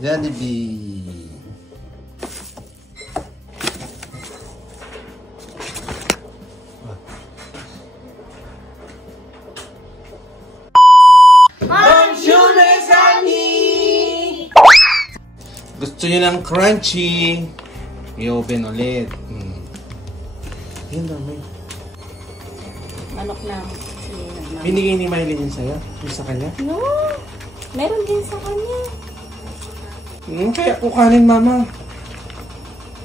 Jollibee. Bonjour, mes amis! Gusto nyo ng crunchy? I-open ulit. Yan naman. Manok na. Binigay ni Miley yun sa'yo? Yung sa kanya? No! Meron din sa kanya. Kaya kukanin, mama.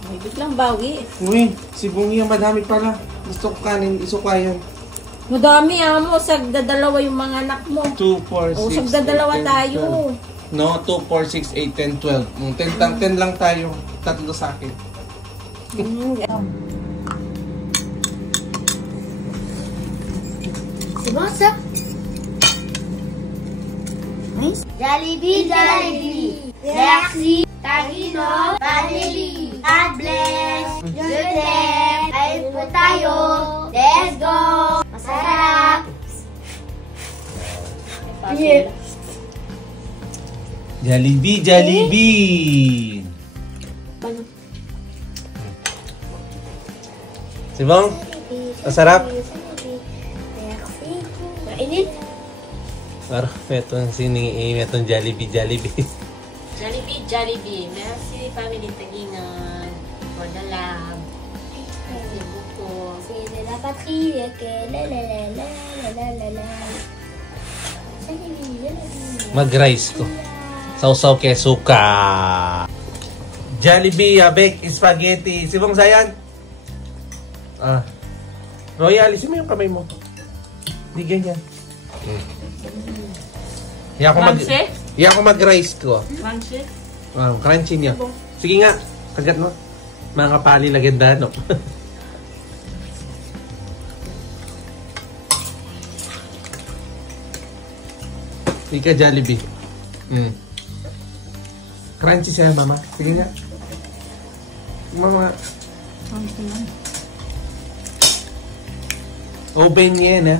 May biglang bawi. Uy, si Bungi ang madami pala. Gusto ko kanin, isukayan. Madami mo. Sagdadalawa yung mga anak mo. 2, 4, 6, O, sagdadalawa 8, 10, tayo. 12. No, 2, 4, 6, 8, 10, 12. 10 lang tayo. Tatlo sa akin. C'est bon ça? Oui. Jollibee, Jollibee. Merci. Tagino, Vanilli. God bless. Je t'aime. Ayun po tayo. Let's go. Masarap. Yeah. Jollibee, Jollibee. Si Bong? Masarap? Mainit. Parang metong siniing, metong Jollibee, Jollibee. Jollibee, Jollibee. Merci, family Taginon. For the love. Merci beaucoup. C'est de la patrie. Que la la la la la la la. Jollibee, Jollibee. Mag-rice ko. Sausaw ke suka. Jollibee, abek, spaghetti. Si Bong Sayan? Roy, alisin mo yung kamay mo. Hindi ganyan. Iyan ako mag-rice ko. Crunchy? Crunchy niya. Sige nga, kagat mo. Mga kapali legendano. Ika Jollibee. Crunchy siya, mama. Sige nga. Mama. Open niya yan, ha?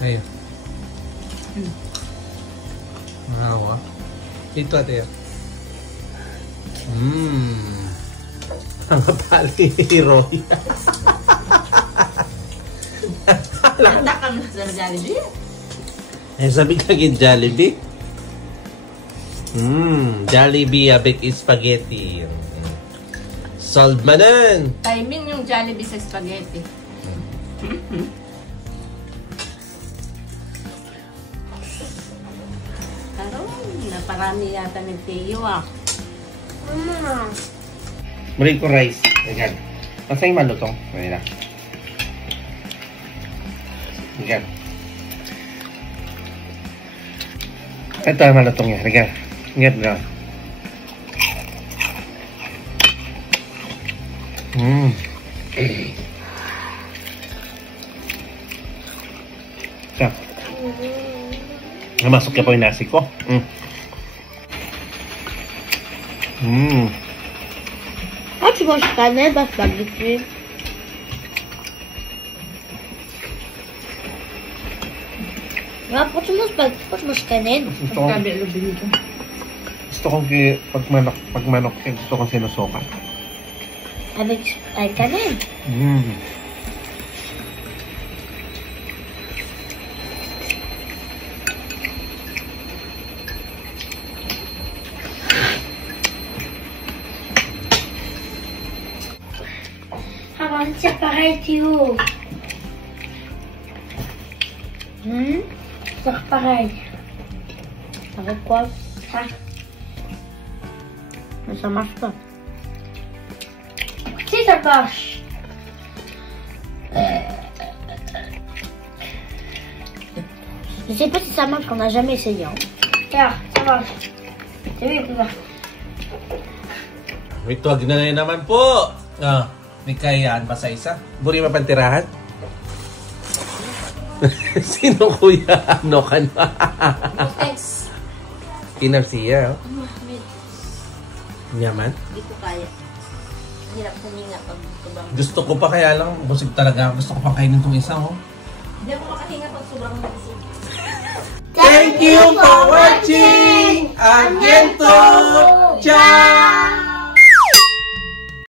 Ayun. Wow, ah. Ito, ate. Ang kapali, Roy. Handa ka mo sa Jollibee? Sabi kagin Jollibee. Jollibee, abek spaghetti. Solve manan! Timing yung Jollibee sa spaghetti. Pero, naparami yata ng tiyo Balik ko rice. Ayan. Masa yung malutong? Ayan na. Ayan. Ito ang malutong yan. Ayan. Ayan na. Siya. Namasok ka po yung nasi ko. Ah, tu manges cannelle, bah, pas habitué. Ah, pourquoi tu manges cannelle? Gusto kong pag manok gusto kong sinusukat. Avec cannelle? Ah, on va dire pareil, Théo. C'est pareil. Avec quoi? Ça. Mais ça marche pas. Si ça marche. Je sais pas si ça marche, on n'a jamais essayé. Hein. Regarde, ça marche. C'est bien, regarde. May tuwag na naman po. May kayaan ba sa isa? Buri mapantirahan? Sino kuya? Ano ka na? Thanks. Kinarsiya, oh. Yaman? Hindi ko kaya. Hirap huminga pag sobrang... Gusto ko pa kaya lang, busog talaga. Gusto ko pa kainin itong isa, oh. Hindi ako makahinga pag sobrang busog. Thank you for watching! Kento! Ciao!